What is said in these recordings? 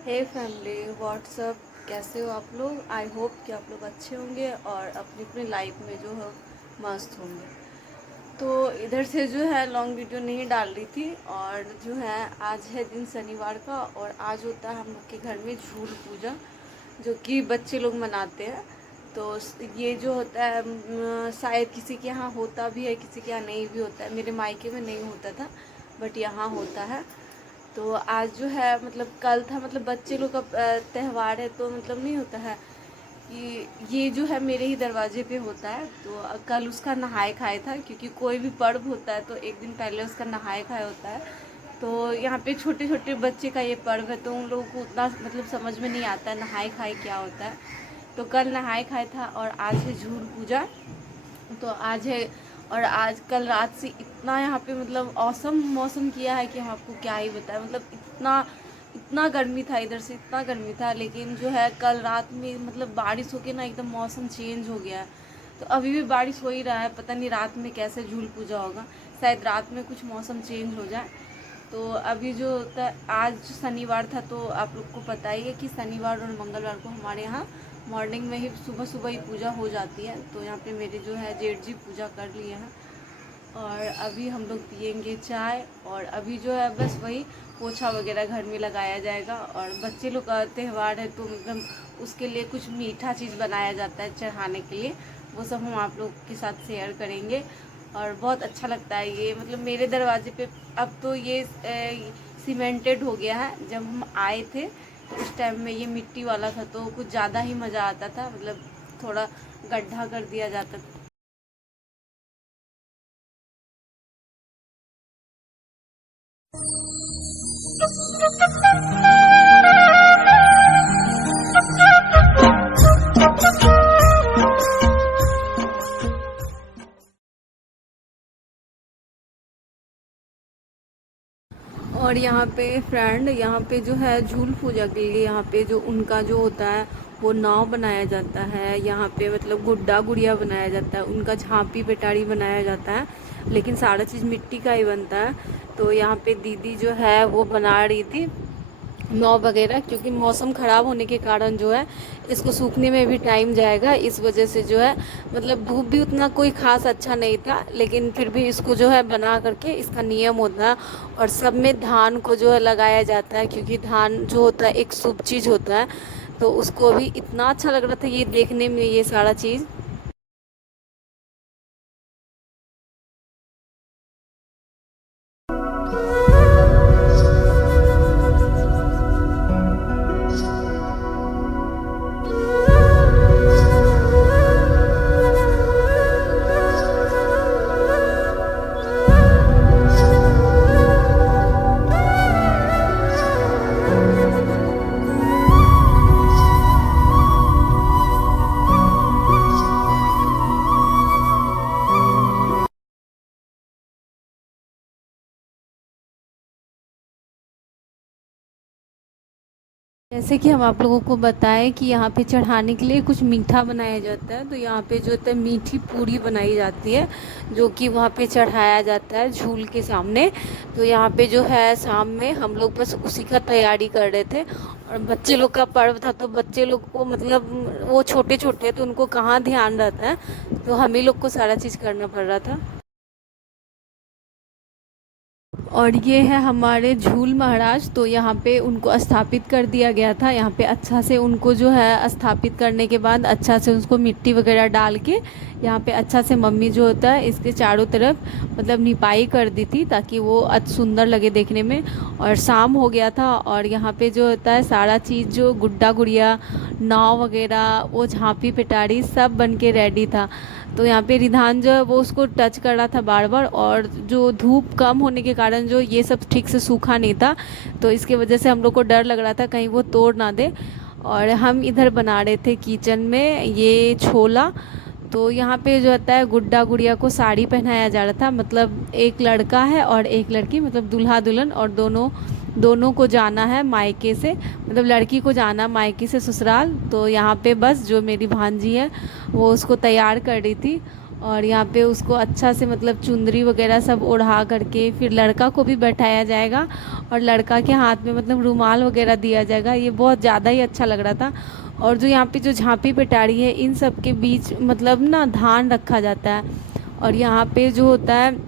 हे family WhatsApp, कैसे हो आप लोग। आई होप कि आप लोग अच्छे होंगे और अपनी अपनी लाइफ में जो है मस्त होंगे। तो इधर से जो है लॉन्ग वीडियो नहीं डाल रही थी। और जो है आज है दिन शनिवार का और आज होता है हम लोग के घर में झूल पूजा, जो कि बच्चे लोग मनाते हैं। तो ये जो होता है शायद किसी के यहाँ होता भी है, किसी के यहाँ नहीं भी होता है। मेरे मायके में नहीं होता था बट यहाँ होता है। तो आज जो है मतलब कल था, मतलब बच्चे लोग का त्यौहार है, तो मतलब नहीं होता है कि ये जो है मेरे ही दरवाजे पे होता है। तो कल उसका नहाए खाए था, क्योंकि कोई भी पर्व होता है तो एक दिन पहले उसका नहाए खाए होता है। तो यहाँ पे छोटे छोटे बच्चे का ये पर्व है, तो उन लोगों को उतना मतलब समझ में नहीं आता है नहाए खाए क्या होता है। तो कल नहाए खाए था और आज है झूल पूजा। तो आज है, और आज कल रात से इतना यहाँ पे मतलब औसम मौसम किया है कि हम आपको क्या ही बताएं। मतलब इतना इतना गर्मी था, इधर से इतना गर्मी था। लेकिन जो है कल रात में मतलब बारिश होके ना एकदम मौसम चेंज हो गया है। तो अभी भी बारिश हो ही रहा है, पता नहीं रात में कैसे झूल पूजा होगा। शायद रात में कुछ मौसम चेंज हो जाए। तो अभी जो होता है, आज शनिवार था तो आप लोग को पता ही है कि शनिवार और मंगलवार को हमारे यहाँ मॉर्निंग में ही सुबह सुबह ही पूजा हो जाती है। तो यहाँ पे मेरे जो है जेठ जी पूजा कर लिए हैं और अभी हम लोग पियेंगे चाय। और अभी जो है बस वही पोछा वगैरह घर में लगाया जाएगा। और बच्चे लोग का त्यौहार है तो मतलब उसके लिए कुछ मीठा चीज़ बनाया जाता है चढ़ाने के लिए, वो सब हम आप लोग के साथ शेयर करेंगे। और बहुत अच्छा लगता है ये, मतलब मेरे दरवाजे पे अब तो ये सीमेंटेड हो गया है। जब हम आए थे उस टाइम में ये मिट्टी वाला था, तो कुछ ज़्यादा ही मज़ा आता था, मतलब थोड़ा गड्ढा कर दिया जाता था। और यहाँ पे फ्रेंड, यहाँ पे जो है झूल पूजा के लिए यहाँ पे जो उनका जो होता है वो नाव बनाया जाता है। यहाँ पे मतलब गुड्डा गुड़िया बनाया जाता है, उनका झांपी पेटारी बनाया जाता है, लेकिन सारा चीज़ मिट्टी का ही बनता है। तो यहाँ पे दीदी जो है वो बना रही थी नाव वगैरह, क्योंकि मौसम ख़राब होने के कारण जो है इसको सूखने में भी टाइम जाएगा। इस वजह से जो है मतलब धूप भी उतना कोई ख़ास अच्छा नहीं था, लेकिन फिर भी इसको जो है बना करके इसका नियम होता है। और सब में धान को जो है लगाया जाता है, क्योंकि धान जो होता है एक शुभ चीज़ होता है। तो उसको भी इतना अच्छा लग रहा था ये देखने में, ये सारा चीज़। जैसे कि हम आप लोगों को बताएं कि यहाँ पे चढ़ाने के लिए कुछ मीठा बनाया जाता है। तो यहाँ पे जो होता है मीठी पूरी बनाई जाती है, जो कि वहाँ पे चढ़ाया जाता है झूल के सामने। तो यहाँ पे जो है शाम में हम लोग बस उसी का तैयारी कर रहे थे। और बच्चे लोग का पर्व था तो बच्चे लोग को मतलब वो छोटे छोटे तो उनको कहाँ ध्यान रहता है, तो हम ही लोग को सारा चीज़ करना पड़ रहा था। और ये है हमारे झूल महाराज। तो यहाँ पे उनको स्थापित कर दिया गया था। यहाँ पे अच्छा से उनको जो है स्थापित करने के बाद अच्छा से उसको मिट्टी वगैरह डाल के यहाँ पे अच्छा से मम्मी जो होता है इसके चारों तरफ मतलब निपाई कर दी थी, ताकि वो सुंदर लगे देखने में। और शाम हो गया था और यहाँ पे जो होता है सारा चीज़ जो गुड्डा गुड़िया नाव वगैरह वो झांपी पिटारी सब बन के रेडी था। तो यहाँ पे रिधान जो है वो उसको टच कर रहा था बार बार, और जो धूप कम होने के कारण जो ये सब ठीक से सूखा नहीं था, तो इसके वजह से हम लोग को डर लग रहा था कहीं वो तोड़ ना दे। और हम इधर बना रहे थे किचन में ये छोला। तो यहाँ पे जो होता है गुड्डा गुड़िया को साड़ी पहनाया जा रहा था, मतलब एक लड़का है और एक लड़की, मतलब दूल्हा दुल्हन, और दोनों दोनों को जाना है मायके से, मतलब लड़की को जाना मायके से ससुराल। तो यहाँ पे बस जो मेरी भांजी है वो उसको तैयार कर रही थी। और यहाँ पे उसको अच्छा से मतलब चुंदरी वगैरह सब ओढ़ा करके फिर लड़का को भी बैठाया जाएगा और लड़का के हाथ में मतलब रुमाल वगैरह दिया जाएगा। ये बहुत ज़्यादा ही अच्छा लग रहा था। और जो यहाँ पे जो झांपी पिटारी है इन सब के बीच मतलब ना धान रखा जाता है। और यहाँ पे जो होता है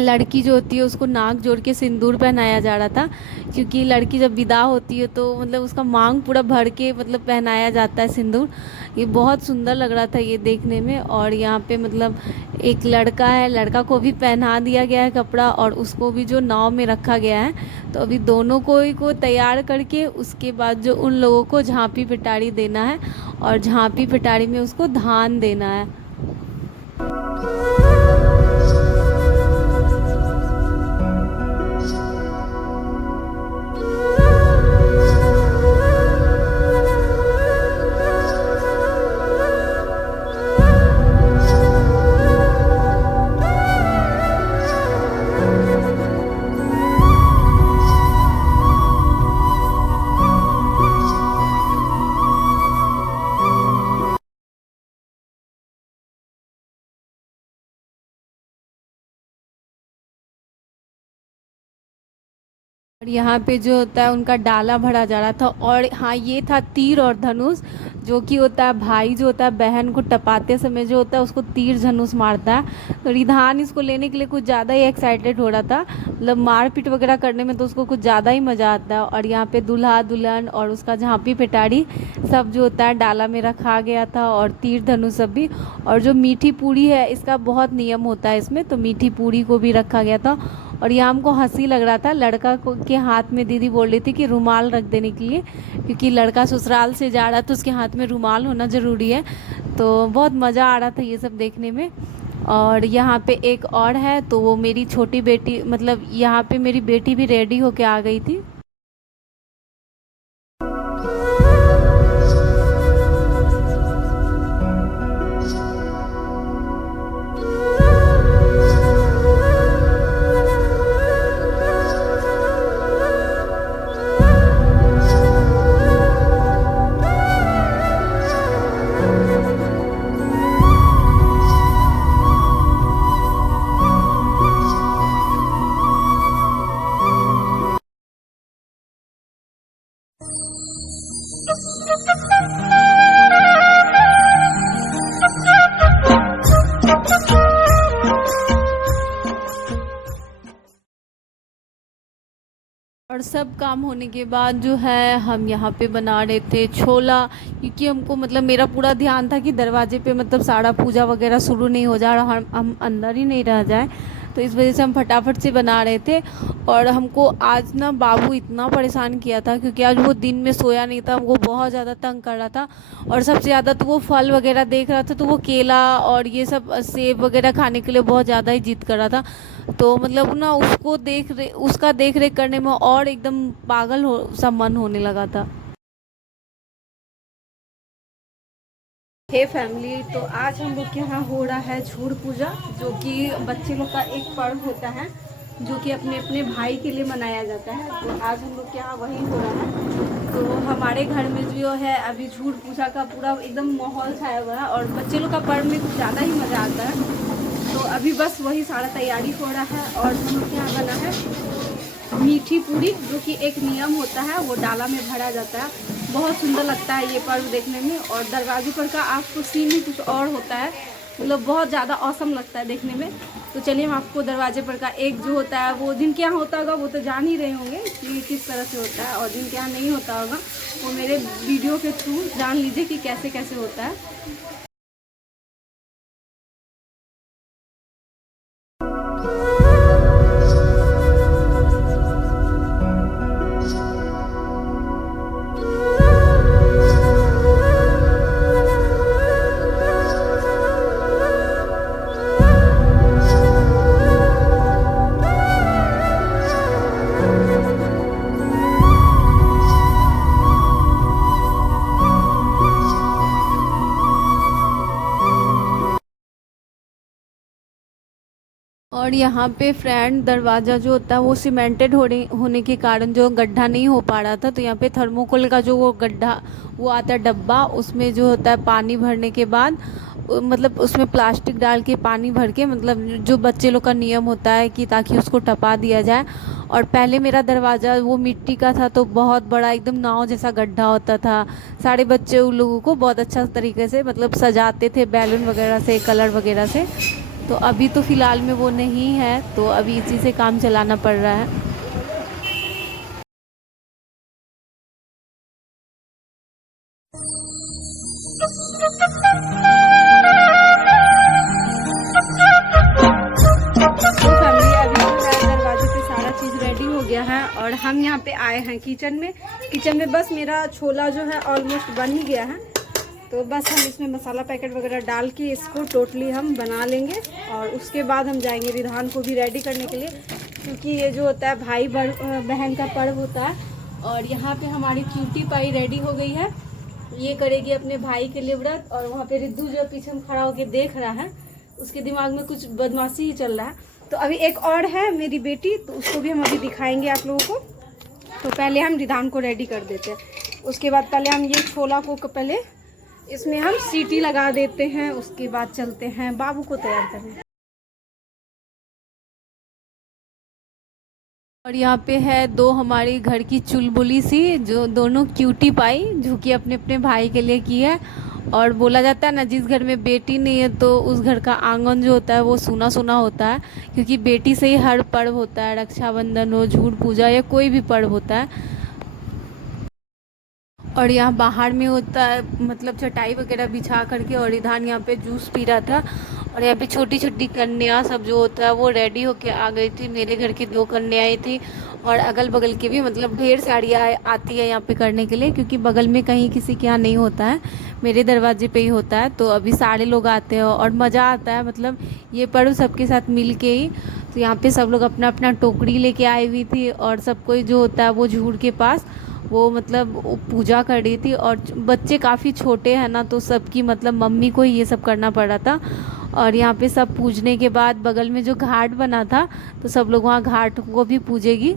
लड़की जो होती है उसको नाक जोड़ के सिंदूर पहनाया जा रहा था, क्योंकि लड़की जब विदा होती है तो मतलब उसका मांग पूरा भर के मतलब पहनाया जाता है सिंदूर। ये बहुत सुंदर लग रहा था ये देखने में। और यहाँ पे मतलब एक लड़का है, लड़का को भी पहना दिया गया है कपड़ा और उसको भी जो नाव में रखा गया है। तो अभी दोनों को तैयार करके उसके बाद जो उन लोगों को झांपी पिटारी देना है और झांपी पिटारी में उसको धान देना है। और यहाँ पे जो होता है उनका डाला भरा जा रहा था। और हाँ, ये था तीर और धनुष, जो कि होता है भाई जो होता है बहन को टपाते समय जो होता है उसको तीर धनुष मारता है। तो रिधान इसको लेने के लिए कुछ ज़्यादा ही एक्साइटेड हो रहा था, मतलब मारपीट वगैरह करने में तो उसको कुछ ज़्यादा ही मज़ा आता है। और यहाँ पे दूल्हा दुल्हन और उसका झांपी पिटारी सब जो होता है डाला में रखा गया था और तीर धनुष सब भी। और जो मीठी पूड़ी है इसका बहुत नियम होता है इसमें, तो मीठी पूड़ी को भी रखा गया था। और यहाँ हमको हंसी लग रहा था, लड़का को के हाथ में दीदी बोल रही थी कि रुमाल रख देने के लिए, क्योंकि लड़का ससुराल से जा रहा तो उसके हाथ में रुमाल होना ज़रूरी है। तो बहुत मज़ा आ रहा था ये सब देखने में। और यहाँ पे एक और है, तो वो मेरी छोटी बेटी, मतलब यहाँ पे मेरी बेटी भी रेडी होके आ गई थी। और सब काम होने के बाद जो है हम यहाँ पे बना रहे थे छोला, क्योंकि हमको मतलब मेरा पूरा ध्यान था कि दरवाजे पे मतलब सारा पूजा वगैरह शुरू नहीं हो जा रहा, हम अंदर ही नहीं रह जाए, तो इस वजह से हम फटाफट से बना रहे थे। और हमको आज ना बाबू इतना परेशान किया था, क्योंकि आज वो दिन में सोया नहीं था, हमको बहुत ज़्यादा तंग कर रहा था। और सबसे ज़्यादा तो वो फल वगैरह देख रहा था, तो वो केला और ये सब सेब वगैरह खाने के लिए बहुत ज़्यादा ही जिद कर रहा था। तो मतलब ना उसका देख रेख करने में और एकदम पागल हो सा मन होने लगा था। हे फैमिली, तो आज हम लोग के यहाँ हो रहा है झूड़ पूजा, जो कि बच्चे लोग का एक पर्व होता है जो कि अपने अपने भाई के लिए मनाया जाता है। तो आज हम लोग के यहाँ वही हो रहा है। तो हमारे घर में जो है अभी झूड़ पूजा का पूरा एकदम माहौल छाया हुआ है और बच्चे लोग का पर्व में कुछ ज़्यादा ही मज़ा आता है। तो अभी बस वही सारा तैयारी हो रहा है। और हम लोग के यहाँ बना है मीठी पूरी, जो कि एक नियम होता है, वो डाला में भरा जाता है। बहुत सुंदर लगता है ये पर्व देखने में। और दरवाजे पर का आपको सीन ही कुछ और होता है, मतलब बहुत ज़्यादा औसम लगता है देखने में। तो चलिए हम आपको दरवाजे पर का एक जो होता है, वो जिनके यहाँ होता होगा वो तो जान ही रहे होंगे कि किस तरह से होता है, और जिनके यहाँ नहीं होता होगा वो मेरे वीडियो के थ्रू जान लीजिए कि कैसे कैसे होता है। और यहाँ पे फ्रंट दरवाज़ा जो होता है वो सीमेंटेड होने के कारण जो गड्ढा नहीं हो पा रहा था, तो यहाँ पे थर्मोकोल का जो वो गड्ढा वो आता है डब्बा, उसमें जो होता है पानी भरने के बाद मतलब उसमें प्लास्टिक डाल के पानी भर के, मतलब जो बच्चे लोग का नियम होता है कि ताकि उसको टपा दिया जाए। और पहले मेरा दरवाज़ा वो मिट्टी का था, तो बहुत बड़ा एकदम नाव जैसा गड्ढा होता था। सारे बच्चे उन लोगों को बहुत अच्छा तरीके से मतलब सजाते थे बैलून वगैरह से, कलर वगैरह से। तो अभी तो फ़िलहाल में वो नहीं है, तो अभी इसी से काम चलाना पड़ रहा है। तो फैमिली अभी जो है दरवाजे पे सारा चीज़ रेडी हो गया है और हम यहाँ पे आए हैं किचन में। किचन में बस मेरा छोला जो है ऑलमोस्ट बन ही गया है। तो बस हम इसमें मसाला पैकेट वगैरह डाल के इसको टोटली हम बना लेंगे और उसके बाद हम जाएंगे रिधान को भी रेडी करने के लिए, क्योंकि ये जो होता है भाई बहन का पर्व होता है। और यहाँ पे हमारी क्यूटी पाई रेडी हो गई है, ये करेगी अपने भाई के लिए व्रत। और वहाँ पे रिद्धू जो पीछे में खड़ा होकर देख रहा है, उसके दिमाग में कुछ बदमाशी ही चल रहा है। तो अभी एक और है मेरी बेटी, तो उसको भी हम अभी दिखाएंगे आप लोगों को। तो पहले हम रिधान को रेडी कर देते हैं, उसके बाद पहले हम ये छोला को पहले इसमें हम सीटी लगा देते हैं, उसके बाद चलते हैं बाबू को तैयार करने। और यहाँ पे है दो हमारी घर की चुलबुली सी, जो दोनों क्यूटी पाई, जो कि अपने अपने भाई के लिए की है। और बोला जाता है ना, जिस घर में बेटी नहीं है तो उस घर का आंगन जो होता है वो सूना सूना होता है, क्योंकि बेटी से ही हर पर्व होता है, रक्षाबंधन हो, झूठ पूजा या कोई भी पर्व होता है। और यहाँ बाहर में होता है मतलब चटाई वगैरह बिछा करके, और रिधान यहाँ पे जूस पी रहा था। और यहाँ पे छोटी छोटी कन्या सब जो होता है वो रेडी होके आ गई थी। मेरे घर की दो कन्याएं थी और अगल बगल के भी, मतलब ढेर साड़ी आती है यहाँ पे करने के लिए, क्योंकि बगल में कहीं किसी के यहाँ नहीं होता है, मेरे दरवाजे पे ही होता है। तो अभी सारे लोग आते हैं और मज़ा आता है, मतलब ये पर्व सबके साथ मिल के ही। तो यहाँ पे सब लोग अपना अपना टोकरी लेके आई हुई थी और सब कोई जो होता है वो झूड़ के पास वो मतलब पूजा कर रही थी। और बच्चे काफ़ी छोटे हैं ना, तो सबकी मतलब मम्मी को ही ये सब करना पड़ रहा था। और यहाँ पे सब पूजने के बाद बगल में जो घाट बना था, तो सब लोग वहाँ घाट को भी पूजेगी।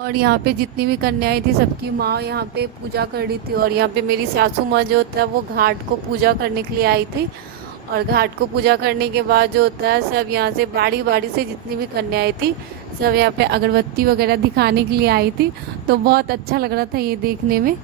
और यहाँ पे जितनी भी कन्याएं थी सबकी माँ यहाँ पे पूजा कर रही थी। और यहाँ पे मेरी सासू माँ जो होता है वो घाट को पूजा करने के लिए आई थी। और घाट को पूजा करने के बाद जो होता है सब यहाँ से बारी बारी से जितनी भी कन्याएं थी सब यहाँ पे अगरबत्ती वगैरह दिखाने के लिए आई थी। तो बहुत अच्छा लग रहा था ये देखने में।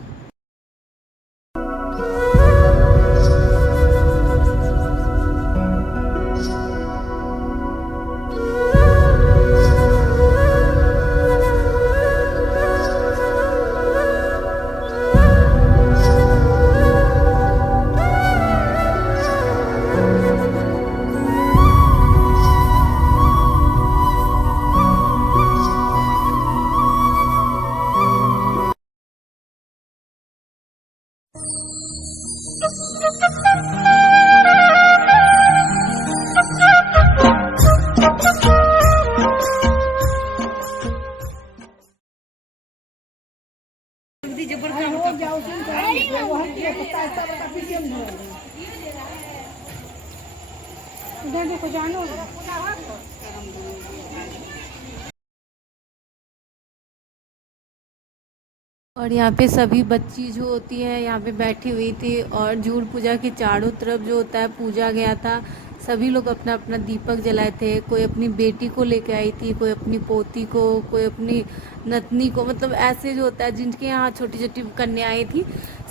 उधर देखो जानो। और यहाँ पे सभी बच्ची जो होती है यहाँ पे बैठी हुई थी और झूड़ पूजा के चारों तरफ जो होता है पूजा गया था। सभी लोग अपना अपना दीपक जलाए थे, कोई अपनी बेटी को लेके आई थी, कोई अपनी पोती को, कोई अपनी नतनी को, मतलब ऐसे जो होता है जिनके यहाँ छोटी छोटी कन्याएं थी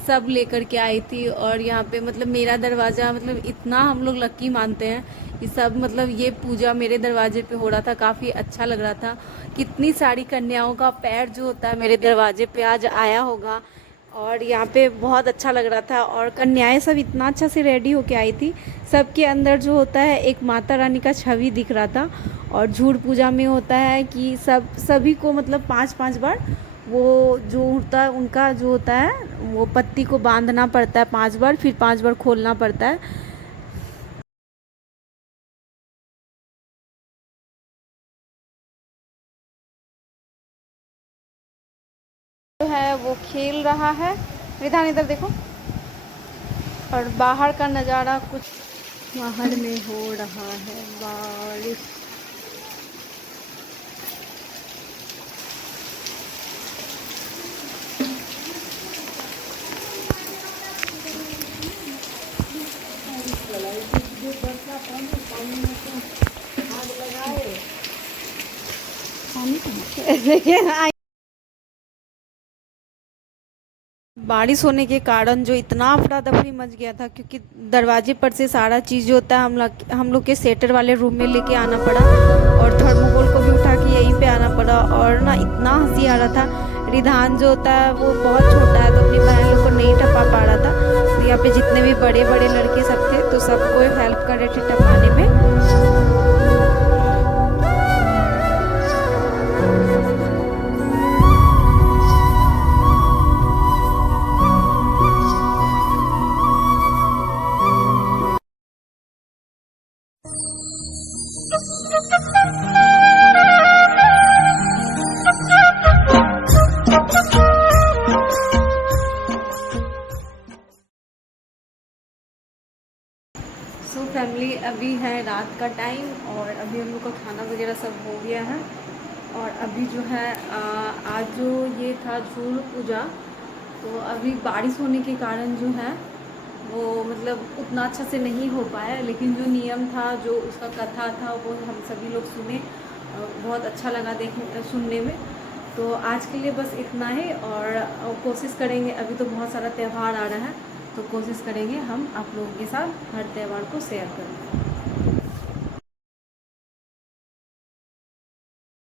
सब लेकर के आई थी। और यहाँ पे मतलब मेरा दरवाज़ा, मतलब इतना हम लोग लक्की मानते हैं कि सब मतलब ये पूजा मेरे दरवाजे पे हो रहा था, काफ़ी अच्छा लग रहा था। कितनी सारी कन्याओं का पैर जो होता है मेरे दरवाजे पे आज आया होगा और यहाँ पे बहुत अच्छा लग रहा था। और कन्याएं सब इतना अच्छा से रेडी होके आई थी, सबके अंदर जो होता है एक माता रानी का छवि दिख रहा था। और झूठ पूजा में होता है कि सभी को मतलब 5-5 बार वो जो होता है उनका जो होता है वो पत्ती को बांधना पड़ता है 5 बार, फिर 5 बार खोलना पड़ता है। जो है वो खेल रहा है। रिधान इधर देखो। और बाहर का नज़ारा कुछ बाहर में हो रहा है बारिश। देखिए बारिश होने के कारण जो इतना अफरा तफरी मच गया था, क्योंकि दरवाजे पर से सारा चीज़ जो होता है हम लोग के सेटर वाले रूम में लेके आना पड़ा, और थर्मोकोल को भी उठा के यहीं पे आना पड़ा। और ना इतना हंसी आ रहा था। रिधान जो होता है वो बहुत छोटा है तो अपनी बहन लोग को नहीं टपा पा रहा था। तो यहाँ पे जितने भी बड़े बड़े लड़के सब थे तो सबको हेल्प कर रहे थे टपाने में। सो फैमिली, अभी है रात का टाइम और अभी हम लोग का खाना वगैरह सब हो गया है। और अभी जो है आज जो ये था झूल पूजा, तो अभी बारिश होने के कारण जो है वो मतलब उतना अच्छा से नहीं हो पाया, लेकिन जो नियम था, जो उसका कथा था, वो हम सभी लोग सुने। बहुत अच्छा लगा देखने सुनने में। तो आज के लिए बस इतना ही, और कोशिश करेंगे, अभी तो बहुत सारा त्यौहार आ रहा है तो कोशिश करेंगे हम आप लोगों के साथ हर त्यौहार को शेयर करें।